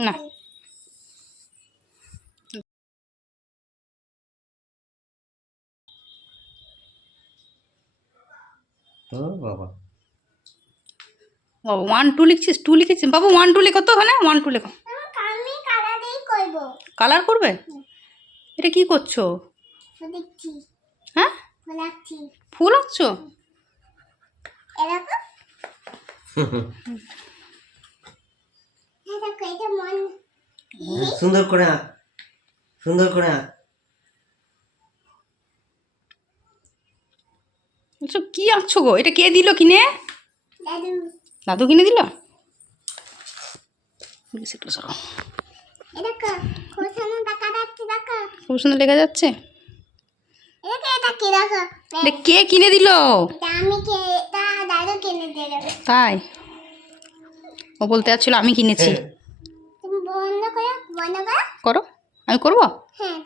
না। তো বাবা। বাবা ওয়ান টু লিখছিস? টু লিখেছিস? বাবু ওয়ান টু লেখো তো ওখানে। ওয়ান টু লেখো। কালার করবে। এটা কি করছ? হ্যাঁ? ফুল আঁকছো? এরকম? সুন্দর করে আঁক। সুন্দর করে আঁক। কি আঁকছো গো? এটা কে দিল কিনে? দাদু দাদু কিনে দিল? খুব সুন্দর লেগে যাচ্ছে। কি দেখো এটা কে কিনে দিল? এটা তা দাদু কিনে দিল। তাই? ও বলতে যাচ্ছিল আমি কিনেছি। তুমি করো আমি করব? হ্যাঁ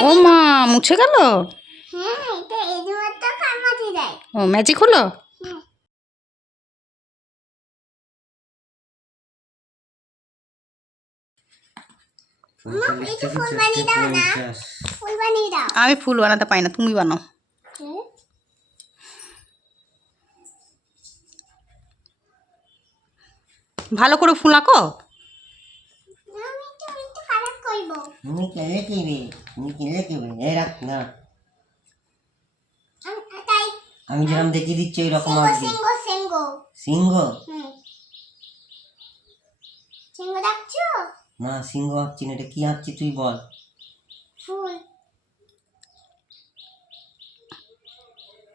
ও মা মুছে গেল? হ্যাঁ এটা এই মতো কামাতে যায়। ও ম্যাজিক হলো? হ্যাঁ। আমি ফুল বানাতে পাই না তুমি বানাও হুম? ভালো করে ফুল আঁকো আমি একটু একটু কালার করব তুমি কেলে কিবে তুমি কেলে কিবে এই রাখ না। আমি তাই। আমি যেরকম দেখিয়ে দিচ্ছি ওই রকম সিংহ ডাকছো না সিংহ আঁকছি না এটা কি আঁকছি তুই বল।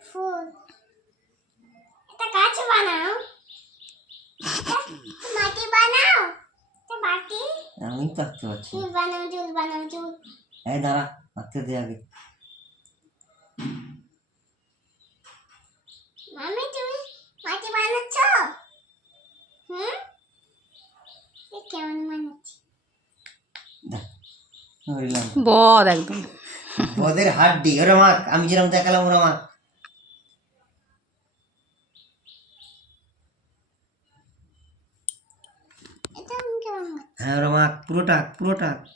ফুল একটা গাছ বানাও একটা মাটি বানাও একটা মাটি আমি তো আঁকতে পারছি চুল বানাও চুল বানাও চুল এই দাঁড়া আঁকতে দে আগে মামি তুমি মাটি বানাচ্ছ হুম এ কেমন বানাচ্ছি দেখ ধরলাম বদ একদম বদের হাড্ডি ওরা মাক আমি যেরকম দেখালাম ওরা মাক এটা আমি কেমন বানাচ্ছি? হ্যাঁ ওরা মাক পুরোটা। আঁক, পুরোটা আঁক।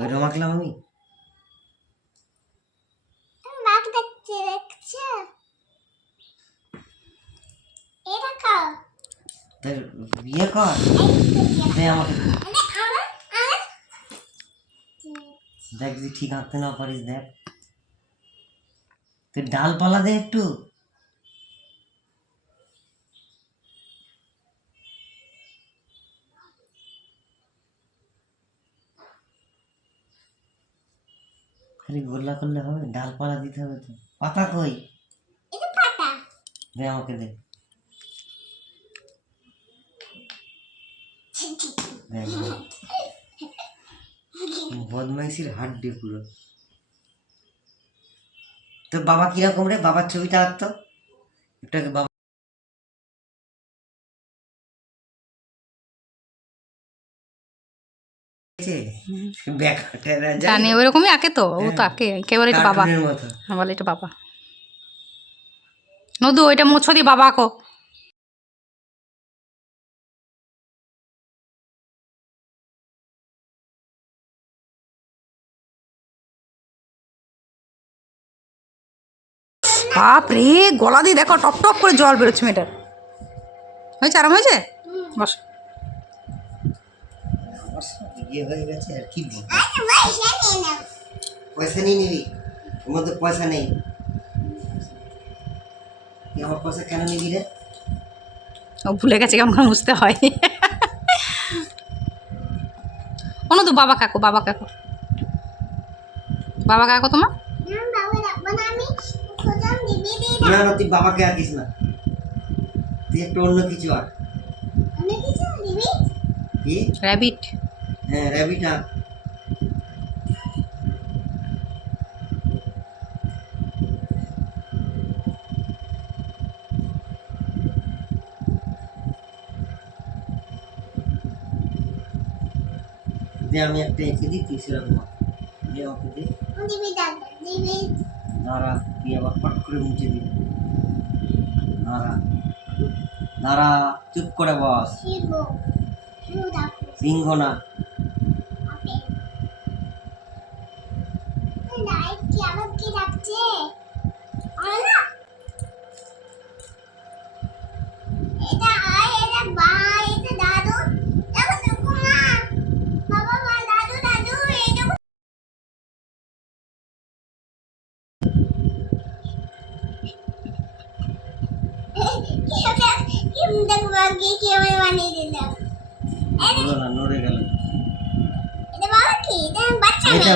ওইটা মাখলাম আমি বিয়ে কর। দে আমাকে। আমার দেখ যদি ঠিক আঁকতে না পারিস দেখ। তুই ডালপালা দে একটু। খালি গোল্লা করলে হবে ডালপালা দিতে হবে তো। পাতা কই? দে আমাকে দে। বদমাইশির হাড্ডি পুরো। তো বাবা কীরকম রে? বাবার ছবিটা আঁকতো? একটাকে বাবা জানি ওরকমই আঁকে তো ও তো আঁকে একেবারে এটা বাবা। হ্যাঁ বলে এটা বাবা। নদু ওইটা মোছো দিয়ে বাবা আঁকো বাপ রে গলা দিয়ে দেখো টপ টপ করে জল বেরোচ্ছে মেয়েটার। হয়েছে আরাম হয়েছে? বস। ইয়ে হয়ে গেছে আর কি? পয়সা নিয়ে নিবি ওর মধ্যে পয়সা নেই। আমার পয়সা কেন নিবি রে? ও ভুলে গেছে কেমন করে মুছতে হয়। অন্য তো বাবা কাকু বাবা কাকু। বাবা কাকু তোমার না বাবা রাখব না আমি প্রথম দিবি দিয়ে না তুই বাবাকে আঁকিস না। তুই একটু অন্য কিছু আর কিছু কি? র্যাবিট হ্যাঁ র্যাবিট আঁক আমি একটা এঁকে দিই সেরকম আঁক। আমাকে দে দিবি দাদা দিবি দাঁড়া তুই আবার ফট করে মুছে দিবি দাঁড়া দাঁড়া চুপ করে বস সিংহ না আপেল এই লাইট কি আবার কি ডাকছে? আলা এটা আয় এটা বা এটা দাদু। দেখো দেখো মা বাবা মা দাদু দাদু এই দেখো। কি দেখো বাকি কি আমি বানিয়ে দিলাম হলো নড়ে গেল। এটা বাবা কি? এটা বাচ্চা এটা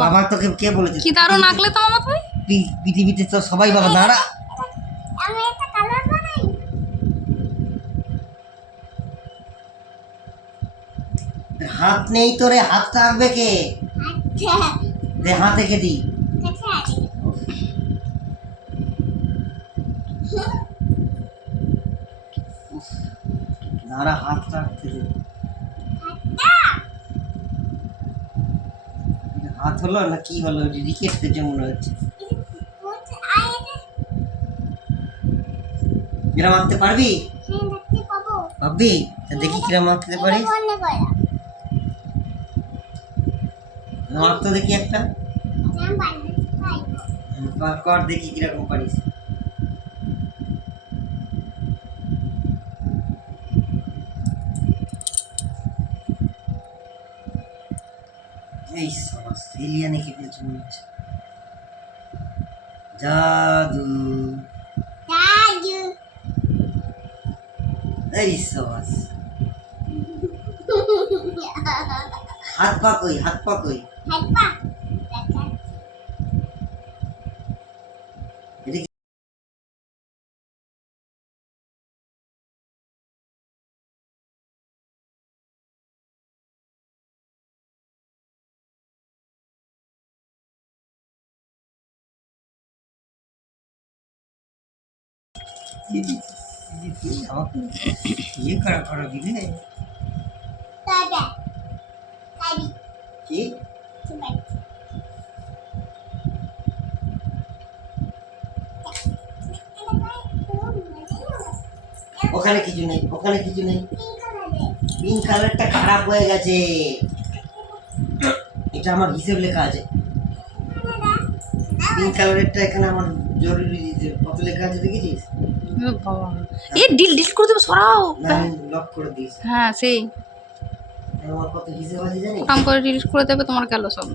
বাবা। তোকে কে বলেছে? কি দারুণ আঁকলে তো মামা তুমি পৃথিবীতে তো সবাই বাবা দাঁড়া। আমি একটা কালার বানাই। হাত নেই তোরে হাতটা আঁকবে কে? আচ্ছা। দে হাত এঁকে দি। দাঁড়া হাতটা আঁকতে দে আচ্ছা এটা হাত হলো না কি হলো? রিকেট জন্য মনে হচ্ছে। কিরম আঁকতে পারবি? তা দেখি কিরম আঁকতে পারিস। বন্ধ করা আঁক তো দেখি একটা। পারব কর দেখি কীরকম পারিস এই এলিয়ান এঁকে ফেলছে মনে জাদু। এই সবাস। হাত পা কই হাত পা কই? হাত দেখা আমাকে ইয়ে করা করা দাদা দাদি কি ওখানে কিছু নেই, ওখানে কিছু নেই। পিঙ্ক কালারটা খারাপ হয়ে গেছে। এটা আমার হিসেব লেখা আছে। পিঙ্ক কালারেরটা এখানে আমার জরুরি কত লেখা আছে, দেখেছিস? বাবা। এ ডিল ডিল করে দেবো সরাও। হ্যাঁ সেই। কাম করে ডিলিট করে দেবে তোমার গেল সব।